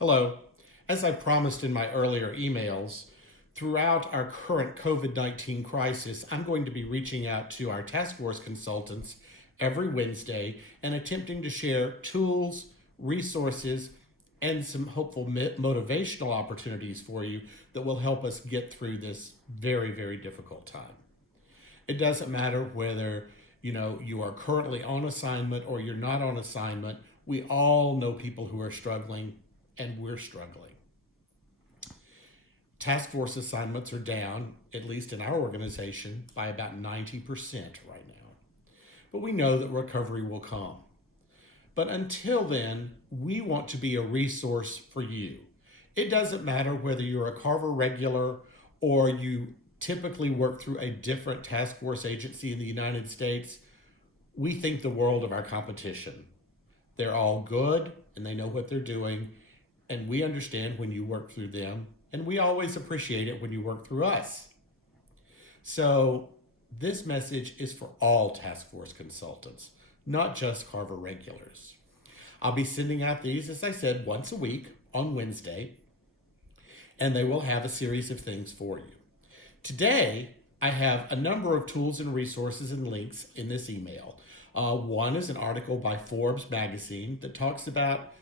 Hello. As I promised in my earlier emails, throughout our current COVID-19 crisis, I'm going to be reaching out to our task force consultants every Wednesday and attempting to share tools, resources, and some hopeful motivational opportunities for you that will help us get through this very, very difficult time. It doesn't matter whether you are currently on assignment or you're not on assignment. We all know people who are struggling, and we're struggling. Task force assignments are down, at least in our organization, by about 90% right now. But we know that recovery will come. But until then, we want to be a resource for you. It doesn't matter whether you're a Carver regular or you typically work through a different task force agency in the United States. We think the world of our competition. They're all good and they know what they're doing, and we understand when you work through them, and we always appreciate it when you work through us. So this message is for all task force consultants, not just Carver regulars. I'll be sending out these, as I said, once a week on Wednesday, and they will have a series of things for you. Today, I have a number of tools and resources and links in this email. One is an article by Forbes magazine that talks about,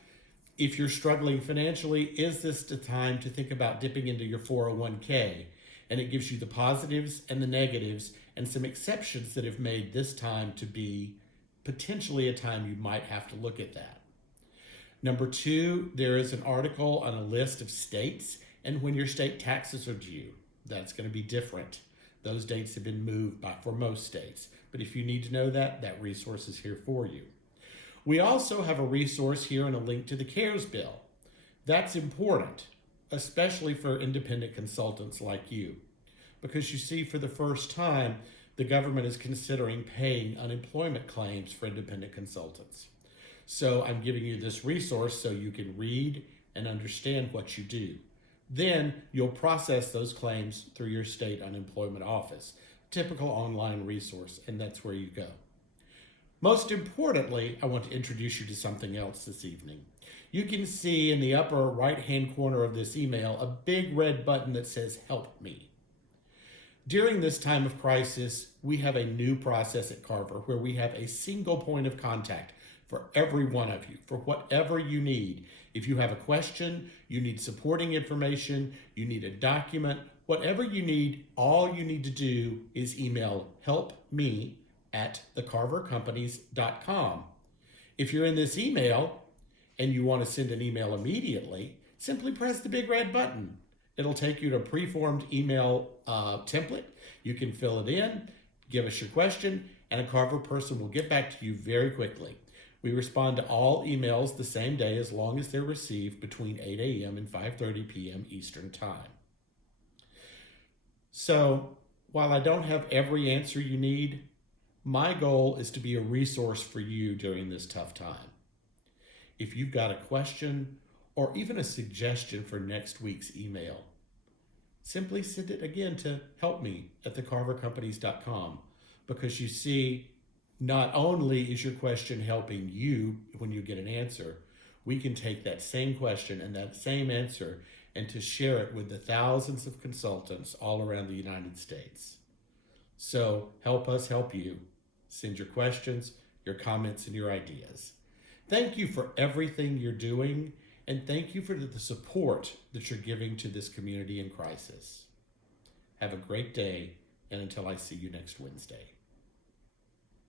if you're struggling financially, is this the time to think about dipping into your 401k? And it gives you the positives and the negatives and some exceptions that have made this time to be potentially a time you might have to look at that. Number two, there is an article on a list of states and when your state taxes are due. That's going to be different. Those dates have been moved for most states. But if you need to know that, that resource is here for you. We also have a resource here and a link to the CARES bill. That's important, especially for independent consultants like you, because you see, for the first time, the government is considering paying unemployment claims for independent consultants. So I'm giving you this resource so you can read and understand what you do. Then you'll process those claims through your state unemployment office. Typical online resource, and that's where you go. Most importantly, I want to introduce you to something else this evening. You can see in the upper right-hand corner of this email a big red button that says Help Me. During this time of crisis, we have a new process at Carver where we have a single point of contact for every one of you, for whatever you need. If you have a question, you need supporting information, you need a document, whatever you need, all you need to do is email helpme@thecarvercompanies.com. If you're in this email and you want to send an email immediately, simply press the big red button. It'll take you to a preformed email template. You can fill it in, give us your question, and a Carver person will get back to you very quickly. We respond to all emails the same day as long as they're received between 8 a.m. and 5:30 p.m. Eastern Time. So while I don't have every answer you need, my goal is to be a resource for you during this tough time. If you've got a question or even a suggestion for next week's email, simply send it again to helpme@thecarvercompanies.com, because you see, not only is your question helping you when you get an answer, we can take that same question and that same answer and to share it with the thousands of consultants all around the United States. So help us help you. Send your questions, your comments, and your ideas. Thank you for everything you're doing, and thank you for the support that you're giving to this community in crisis. Have a great day, and until I see you next Wednesday.